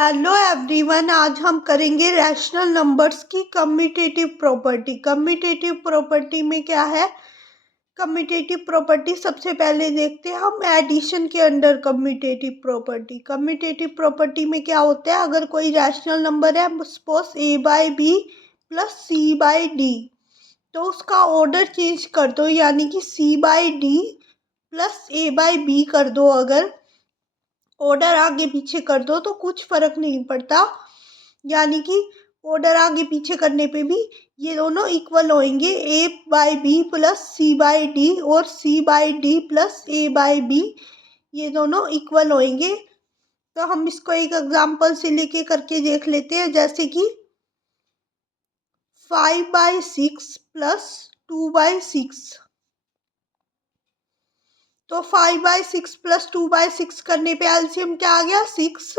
Hello everyone, आज हम करेंगे रैशनल नंबर्स की कम्यूटेटिव प्रॉपर्टी। कम्यूटेटिव प्रॉपर्टी में क्या है? कम्यूटेटिव प्रॉपर्टी सबसे पहले देखते हैं हम एडिशन के under commutative property. Commutative property में क्या होता है? अगर कोई रैशनल नंबर है, suppose a by b plus c by d, तो उसका ऑर्डर चेंज कर दो, यानी कि c by d plus a by b कर दो। अगर ऑर्डर आगे पीछे कर दो तो कुछ फर्क नहीं पड़ता, यानी कि ऑर्डर आगे पीछे करने पे भी ये दोनों इक्वल होंगे। a by b plus c by d और c by d plus a by b, ये दोनों इक्वल होंगे। तो हम इसको एक एग्जांपल से लेके करके देख लेते हैं, जैसे कि 5/6 प्लस 2/6। तो 5/6 प्लस 2/6 करने पे एलसीएम क्या आ गया? 6,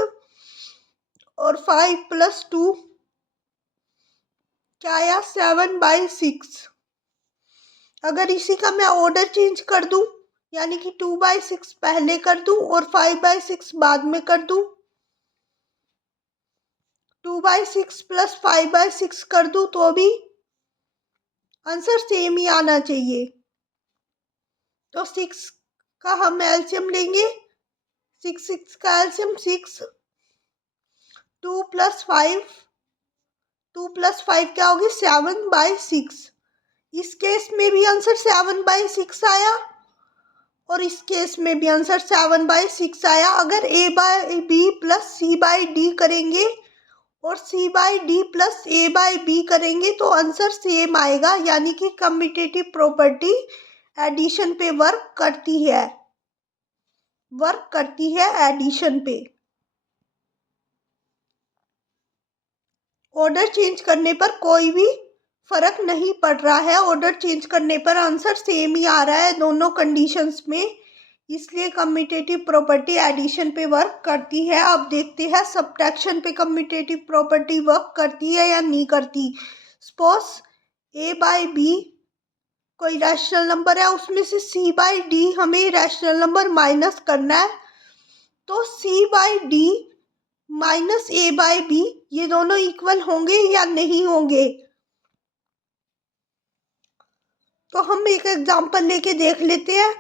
और 5 प्लस 2 क्या आया? 7/6। अगर इसी का मैं ऑर्डर चेंज कर दूं, यानी कि 2/6 पहले कर दूं और 5/6 बाद में कर दूं, 2/6 प्लस 5/6 कर दूं, तो भी आंसर सेम ही आना चाहिए। तो 6 का हम एलसीएम लेंगे, 6 का एलसीएम 6, 2 प्लस 5, 2 प्लस 5 क्या होगी? 7/6। इस केस में भी आंसर 7/6 आया और इस केस में भी आंसर 7/6 आया। अगर a by b plus c by d करेंगे और c by d plus a by b करेंगे तो आंसर सेम आएगा, यानी कि कम्यूटेटिव प्रॉपर्टी एडिशन पे वर्क करती है एडिशन पे। ऑर्डर चेंज करने पर कोई भी फर्क नहीं पड़ रहा है, ऑर्डर चेंज करने पर आंसर सेम ही आ रहा है दोनों कंडीशंस में, इसलिए कम्यूटेटिव प्रॉपर्टी एडिशन पे वर्क करती है। अब देखते हैं सब्ट्रैक्शन पे कम्यूटेटिव प्रॉपर्टी वर्क करती है या नहीं करती। सपोज a बाई बी कोई रैशनल नंबर है, उसमें से c बाई डी हमें रैशनल नंबर माइनस करना है, तो c by d minus a by b ये दोनों इक्वल होंगे या नहीं होंगे? तो हम एक एग्जांपल लेके देख लेते हैं।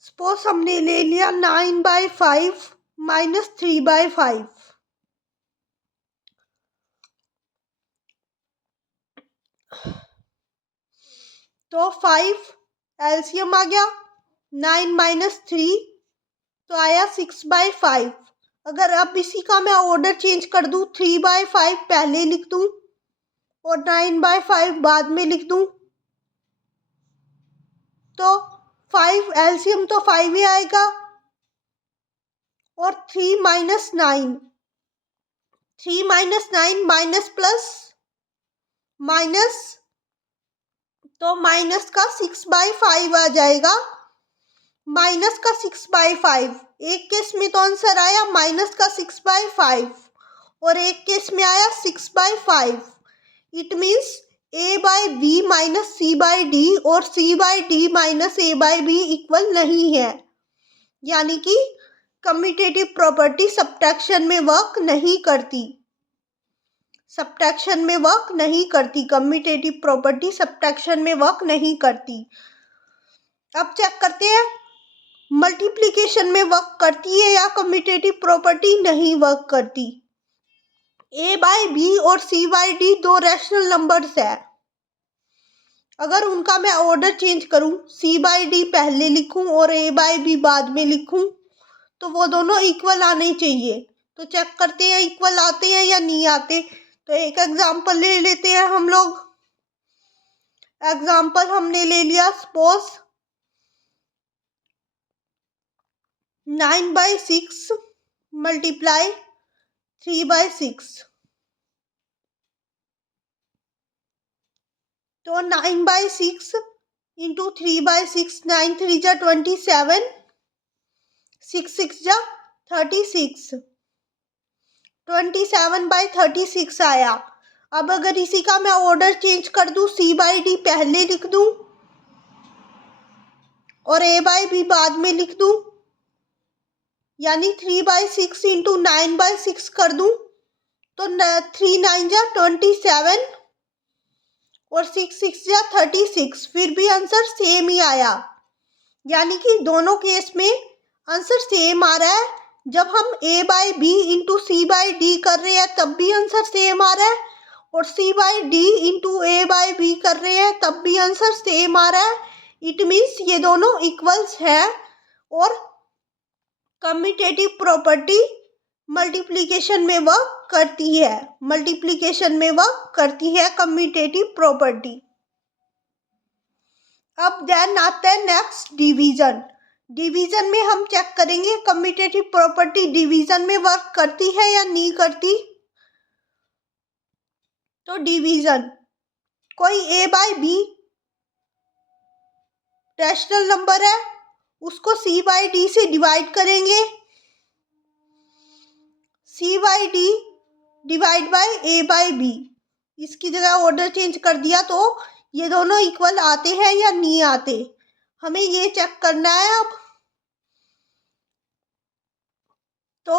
सपोज हमने ले लिया 9/5 माइनस 3/5। तो 5 एलसीएम आ गया, 9 माइनस 3 तो आया 6/5। अगर अब इसी का मैं ऑर्डर चेंज कर दूं, 3/5 पहले लिख दूं और 9/5 बाद में लिख दूं, तो 5 एलसीएम तो 5 ही आएगा और 3 minus 9, 3 minus 9 minus plus minus, तो माइनस का 6/5 आ जाएगा। माइनस का 6/5, एक केस में तो आंसर आया माइनस का 6/5 और एक केस में आया 6/5। It means a by b minus c by d और c by d minus a by b equal नहीं है, यानी कि कम्यूटेटिव प्रॉपर्टी सब्ट्रैक्शन में वर्क नहीं करती। सब्ट्रैक्शन में वर्क नहीं करती, कम्यूटेटिव प्रॉपर्टी सब्ट्रैक्शन में वर्क नहीं करती। अब चेक करते हैं मल्टीप्लिकेशन में वर्क करती है या कम्यूटेटिव प्रॉपर्टी नहीं वर्क करती। a बाई बी और c बाई डी दो रैशनल नंबर्स है, अगर उनका मैं ऑर्डर चेंज करूं, c बाई डी पहले लिखूं और a बाई बी बाद में लिखूं, तो वो दोनों इक्वल आने चाहिए। तो चेक करते हैं इक्वल आते हैं या नहीं आते। तो एक एग्जांपल ले लेते हैं हम लोग। एग्जांपल हमने ले लिया, सपोज 9/6 मल्टीप्लाई 3/6। तो 9/6 इंटू 3/6, 9 3 जा 27, 6 6 जा 36, 27/36 आया। अब अगर इसी का मैं ऑर्डर चेंज कर दूं, c बाई डी पहले लिख दूं और a बाई बी बाद में लिख दूं, यानी 3/6 इंटू 9/6 कर दूं तो 3 9 जा 27 और 6 6 जा 36, फिर भी आंसर सेम ही आया। यानी कि दोनों केस में आंसर सेम आ रहा है। जब हम a/b इंटू c/d कर रहे हैं तब भी आंसर सेम आ रहा है, और c/d इंटू a/b कर रहे हैं तब भी आंसर सेम आ रहा है। इट मीन्स ये दोनों इक्वल्स है, और कम्यूटेटिव प्रॉपर्टी मल्टीप्लिकेशन में वर्क करती है। मल्टीप्लिकेशन में वर्क करती है कम्यूटेटिव प्रॉपर्टी। अब देन आता है नेक्स्ट डिवीजन। डिवीजन में हम चेक करेंगे कम्यूटेटिव प्रॉपर्टी डिवीजन में वर्क करती है या नहीं करती। तो डिवीजन, कोई a/b रैशनल नंबर है, उसको c/d से डिवाइड करेंगे। c/d डिवाइड बाय a/b, इसकी जगह ऑर्डर चेंज कर दिया तो ये दोनों इक्वल आते हैं या नहीं आते, हमें ये चेक करना है। अब तो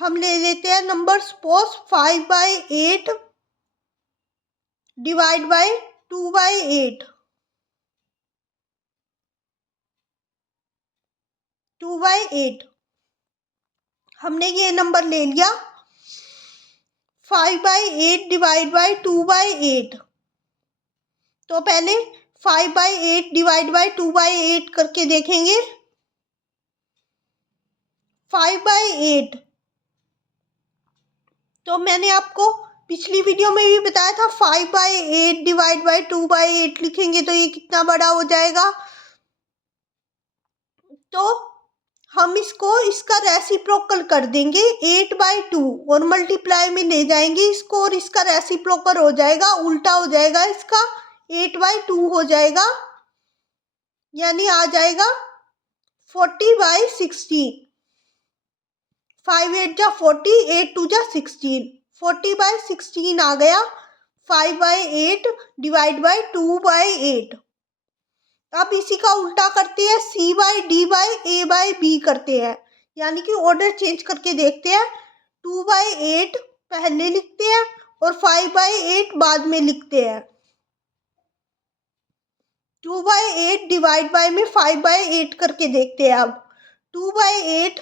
हम ले लेते हैं नंबर, सपोज 5/8 डिवाइड बाय 2/8, 2/8 हमने ये नंबर ले लिया। 5/8 डिवाइड बाय 2/8, तो पहले 5/8 डिवाइड बाय 2/8 करके देखेंगे। 5/8, तो मैंने आपको पिछली वीडियो में भी बताया था 5/8 डिवाइड बाय 2/8 लिखेंगे तो ये कितना बड़ा हो जाएगा। तो हम इसका रेसिप्रोकल कर देंगे 8/2 और मल्टीप्लाई में ले जाएंगे इसको, और इसका रेसिप्रोकल हो जाएगा, उल्टा हो जाएगा, इसका 8/2 हो जाएगा, यानी आ जाएगा 40/16। 5 8 जा 40, 8 2 जा 16, 40/16 आ गया। 5/8 डिवाइड बाय 2/8। अब इसी का उल्टा करते हैं, c/d/a/b करते हैं, यानी कि ऑर्डर चेंज करके देखते हैं। 2/8 पहले लिखते हैं और 5/8 बाद में लिखते हैं। 2/8 डिवाइड बाय में 5/8 करके देखते हैं। अब 2/8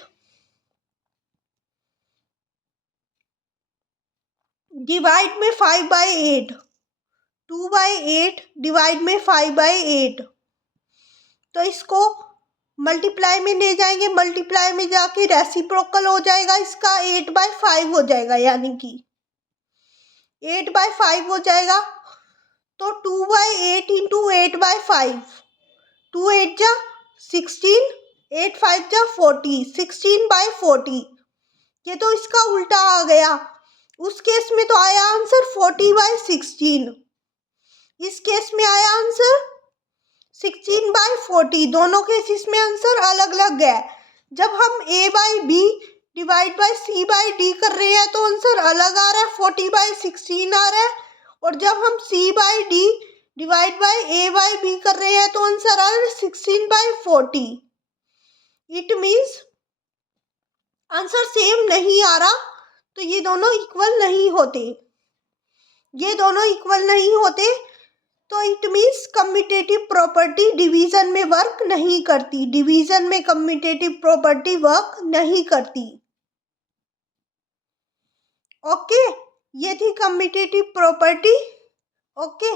डिवाइड में 5/8, 2/8 डिवाइड में 5/8, तो इसको मल्टीप्लाई में ले जाएंगे, मल्टीप्लाई में जाके रेसिप्रोकल हो जाएगा, इसका 8/5 हो जाएगा, यानी कि 8/5 हो जाएगा। तो 2/8 इंटू 8/5, 2 8 जा 16, 8 5 जा 40, 16/40, ये तो इसका उल्टा आ गया। उस केस में तो आया आंसर 40/16, इस केस में आया आंसर 16/40, दोनों केसेस में आंसर अलग अलग है। जब हम a/b डिवाइड बाय c/d कर रहे हैं तो आंसर अलग आ रहा है, 40/16 आ रहा है, और जब हम c/d डिवाइड बाय a/b कर रहे हैं तो आंसर आ रहा है 16/40। इट मीन्स आंसर सेम नहीं आ रहा, तो ये दोनों इक्वल नहीं होते, ये दोनों इक्वल नहीं होते, तो it means commutative property division में वर्क नहीं करती, डिवीजन में कम्यूटेटिव प्रॉपर्टी वर्क नहीं करती। ओके, ये थी कम्यूटेटिव प्रॉपर्टी। ओके।